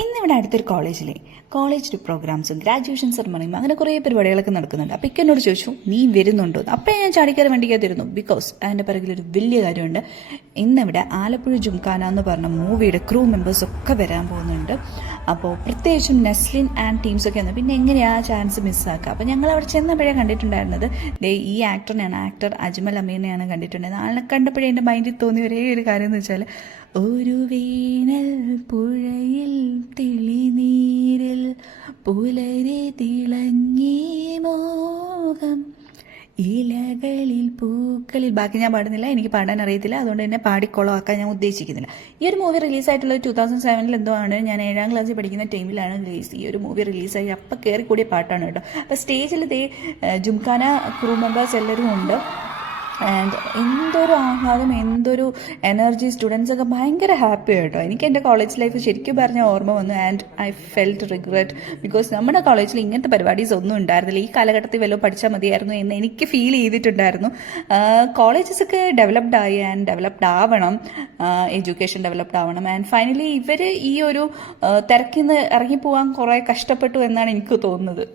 ഇന്നിവിടെ അടുത്തൊരു college പ്രോഗ്രാംസും graduation സെറമണിയും അങ്ങനെ കുറേ പരിപാടികളൊക്കെ നടക്കുന്നുണ്ട്. അപ്പോൾ എന്നോട് ചോദിച്ചു നീ വരുന്നുണ്ടോ. അപ്പോൾ ഞാൻ ചാടിക്കയറി വണ്ടിക്കകത്തിരുന്നു. ബിക്കോസ് അതിൻ്റെ പിറകിലൊരു വലിയ കാര്യമുണ്ട്. ഇന്നിവിടെ ആലപ്പുഴ ജുംഖാന എന്ന് പറഞ്ഞ മൂവിയുടെ ക്രൂ മെമ്പേഴ്സൊക്കെ വരാൻ പോകുന്നുണ്ട്. അപ്പോൾ പ്രത്യേകിച്ചും നെസ്ലിൻ ആൻഡ് ടീംസൊക്കെ വന്നു. പിന്നെ എങ്ങനെയാണ് ആ ചാൻസ് മിസ്സാക്കുക. അപ്പോൾ ഞങ്ങൾ അവിടെ ചെന്നപ്പോഴേ കണ്ടിട്ടുണ്ടായിരുന്നത് ഈ ആക്ടർ അജ്മൽ അമീനെയാണ് കണ്ടിട്ടുണ്ടായിരുന്നത്. ആളെ കണ്ടപ്പോഴേ എൻ്റെ മൈൻഡിൽ തോന്നിയ ഒരേ ഒരു കാര്യം എന്ന് വെച്ചാൽ ഒരു വേനൽ പുഴയിൽ തെളിനീരിൽ പുലരെ തിളങ്ങി മോഹം ഇലകളിൽ പൂക്കളിൽ. ബാക്കി ഞാൻ പാടുന്നില്ല, എനിക്ക് പാടാൻ അറിയത്തില്ല, അതുകൊണ്ട് തന്നെ പാടിക്കൊളമാക്കാൻ ഞാൻ ഉദ്ദേശിക്കുന്നില്ല. ഈ ഒരു മൂവി റിലീസായിട്ടുള്ളത് 2007 എന്തോ ആണ്. ഞാൻ 7ാം ക്ലാസ്സിൽ പഠിക്കുന്ന ടൈമിലാണ് റിലീസ്. ഈ ഒരു മൂവി റിലീസായി അപ്പം കയറി കൂടിയ പാട്ടാണ് കേട്ടോ. അപ്പോൾ സ്റ്റേജിൽ ജുംഖാന ക്രൂ മെമ്പേഴ്സ് എല്ലാവരും ഉണ്ട്. ആൻഡ് എന്തൊരു ആഹ്ലാദം, എന്തൊരു എനർജി. സ്റ്റുഡൻസൊക്കെ ഭയങ്കര ഹാപ്പി കേട്ടോ. എനിക്ക് എൻ്റെ കോളേജ് ലൈഫ് ശരിക്കും പറഞ്ഞ ഓർമ്മ വന്നു. And I felt regret because നമ്മുടെ കോളേജിൽ ഇങ്ങനത്തെ പരിപാടീസ് ഒന്നും ഉണ്ടായിരുന്നില്ല. ഈ കാലഘട്ടത്തിൽ വല്ലതും പഠിച്ചാൽ മതിയായിരുന്നു എന്ന് എനിക്ക് ഫീൽ ചെയ്തിട്ടുണ്ടായിരുന്നു. കോളേജസ് ഒക്കെ ഡെവലപ്ഡ് ആയി ആൻഡ് ഡെവലപ്ഡ് ആവണം, എഡ്യൂക്കേഷൻ ഡെവലപ്ഡ് ആവണം. ആൻഡ് ഫൈനലി ഇവർ ഈ ഒരു തിരക്കിൽ നിന്ന് ഇറങ്ങിപ്പോവാൻ കുറേ കഷ്ടപ്പെട്ടു എന്നാണ് എനിക്ക് തോന്നുന്നത്.